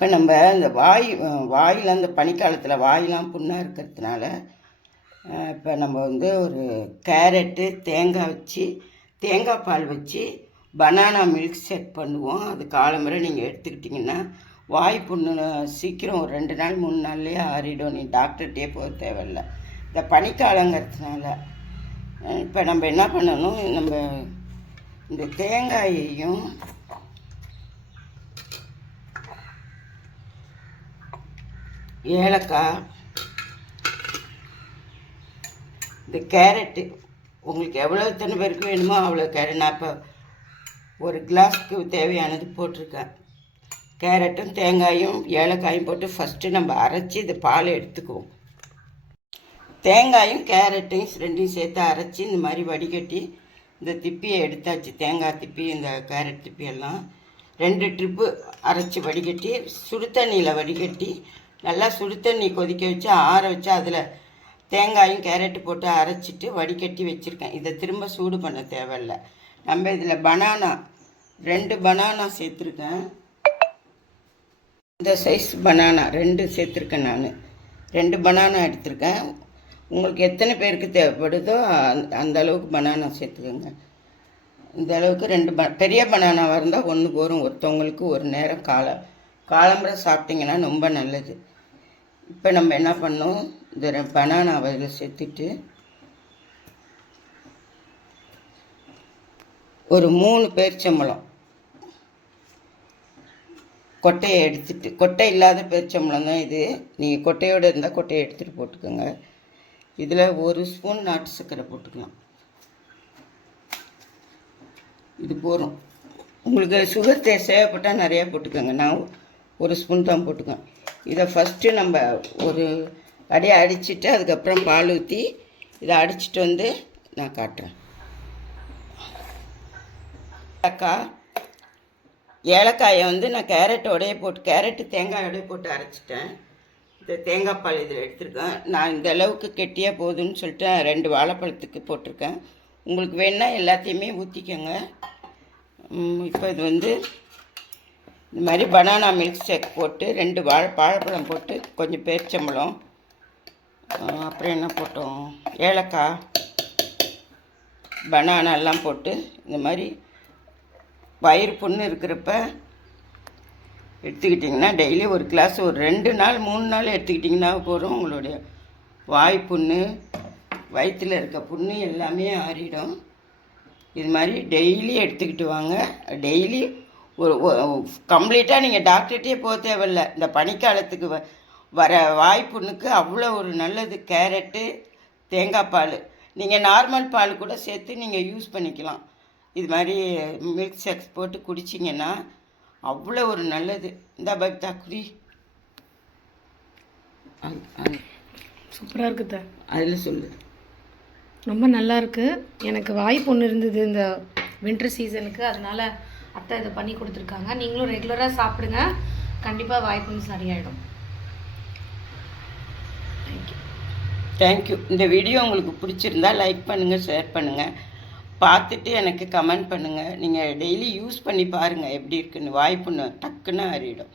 இப்போ நம்ம இந்த வாயில் அந்த பனிக்காலத்தில் வாயெலாம் புண்ணாக இருக்கிறதுனால இப்போ நம்ம வந்து ஒரு கேரட்டு தேங்காய் வச்சு தேங்காய் பால் வச்சு பனானா மில்க் ஷேக் பண்ணுவோம். அது காலம்பரை நீங்கள் எடுத்துக்கிட்டிங்கன்னா வாய் புண்ணு சீக்கிரம் ஒரு 2 நாள் 3 நாள்லேயே ஆறிடும். நீ டாக்டர்கிட்டே போக தேவையில்லை. இந்த பனிக்காலங்கிறதுனால இப்போ நம்ம என்ன பண்ணணும், நம்ம இந்த தேங்காயையும் ஏலக்காய் இந்த கேரட்டு உங்களுக்கு எவ்வளோ எத்தனை பேருக்கு வேணுமோ அவ்வளோ கேரட், நான் இப்போ ஒரு கிளாஸ்க்கு தேவையானது போட்டிருக்கேன். கேரட்டும் தேங்காயும் ஏலக்காயும் போட்டு ஃபஸ்ட்டு நம்ம அரைச்சி இந்த பாலை எடுத்துக்குவோம். தேங்காயும் கேரட்டையும் ரெண்டையும் சேர்த்து அரைச்சி இந்த மாதிரி வடிகட்டி இந்த திப்பியை எடுத்தாச்சு. தேங்காய் திப்பி இந்த கேரட் திப்பி எல்லாம் 2 ட்ரிப்பு அரைச்சி வடிகட்டி சுடு தண்ணியில் வடிகட்டி நல்லா சுடு தண்ணி கொதிக்க வச்சு ஆற வச்சு அதில் தேங்காயும் கேரட்டு போட்டு அரைச்சிட்டு வடிகட்டி வச்சுருக்கேன். இதை திரும்ப சூடு பண்ண தேவையில்லை. நம்ம இதில் பனானா 2 பனானா சேர்த்துருக்கேன். இந்த சைஸ் பனானா 2 சேர்த்துருக்கேன். நான் 2 பனானா எடுத்திருக்கேன். உங்களுக்கு எத்தனை பேருக்கு தேவைப்படுதோ அந்த அளவுக்கு பனானா சேர்த்துக்கோங்க. இந்த அளவுக்கு 2 பெரிய பனானாவாக இருந்தால் 1 போரும். ஒருத்தவங்களுக்கு ஒரு நேரம் காலம்பரை சாப்பிட்டிங்கன்னா ரொம்ப நல்லது. இப்போ நம்ம என்ன பண்ணோம், இந்த பனானாவை இதில் சேர்த்துட்டு ஒரு 3 பேரிச்சம்பழம் கொட்டையை எடுத்துட்டு, கொட்டை இல்லாத பேரிச்சம்பழம் தான் இது. நீங்கள் கொட்டையோடு இருந்தால் கொட்டையை எடுத்துகிட்டு போட்டுக்கோங்க. இதில் 1 ஸ்பூன் நாட்டு சர்க்கரை போட்டுக்கலாம். இது போதும். உங்களுக்கு சுகர் தேவைப்பட்டால் நிறையா போட்டுக்கோங்க. நான் 1 ஸ்பூன் தான் போட்டுக்கேன். இதை ஃபஸ்ட்டு நம்ம ஒரு அடியை அடிச்சுட்டு அதுக்கப்புறம் பால் ஊற்றி இதை அடிச்சுட்டு வந்து நான் காட்டுறேன். ஏலக்காயை வந்து நான் கேரட்டோடையே போட்டு கேரட்டு தேங்காயோடய போட்டு அரைச்சிட்டேன். இந்த தேங்காய் பால் இதில் எடுத்துருக்கேன். நான் இந்த அளவுக்கு கெட்டியாக போதுன்னு சொல்லிட்டு 2 வாழைப்பழத்துக்கு போட்டிருக்கேன். உங்களுக்கு வேணுன்னா எல்லாத்தையுமே ஊற்றிக்கோங்க. இப்போ இது வந்து இந்த மாதிரி பனானா மில்க் ஷேக் போட்டு 2 வாழைப்பழம் போட்டு கொஞ்சம் பேரிச்சம்பழம், அப்புறம் என்ன போட்டோம், ஏலக்காய், பனானா எல்லாம் போட்டு இந்த மாதிரி வயிறு புண்ணு இருக்கிறப்ப எடுத்துக்கிட்டிங்கன்னா டெய்லி ஒரு கிளாஸ் ஒரு 2 நாள் 3 நாள் எடுத்துக்கிட்டிங்கன்னா போதும். உங்களுடைய வாய் புண்ணு வயிற்றில் இருக்க புண்ணு எல்லாமே ஆறிடும். இது மாதிரி டெய்லி எடுத்துக்கிட்டு வாங்க. டெய்லி ஒரு கம்ப்ளீட்டாக நீங்கள் டாக்டர்கிட்டே போக தேவையில்லை. இந்த பனிக்காலத்துக்கு வர வாய்ப்புண்ணுக்கு அவ்வளோ ஒரு நல்லது. கேரட்டு தேங்காய் பால், நீங்கள் நார்மல் பால் கூட சேர்த்து நீங்கள் யூஸ் பண்ணிக்கலாம். இது மாதிரி மில்க் ஷேக்ஸ் போட்டு குடிச்சிங்கன்னா அவ்வளோ ஒரு நல்லது. இந்த பக்தா குடி. சூப்பராக இருக்குதா? அதில் சொல்லு. ரொம்ப நல்லா இருக்குது. எனக்கு வாய்ப்புண்ணு இருந்தது இந்த வின்டர் சீசனுக்கு, அதனால் அத்தை இதை பண்ணி கொடுத்துருக்காங்க. நீங்களும் ரெகுலராக சாப்பிடுங்க, கண்டிப்பாக வாய்ப்புண்ணு சரியாயிடும். தேங்க்யூ. இந்த வீடியோ உங்களுக்கு பிடிச்சிருந்தா லைக் பண்ணுங்கள், ஷேர் பண்ணுங்கள், பார்த்துட்டு எனக்கு கமெண்ட் பண்ணுங்கள். நீங்கள் டெய்லி யூஸ் பண்ணி பாருங்கள் எப்படி இருக்குன்னு. வாய்ப்புண்ணு டக்குன்னு அறியிடும்.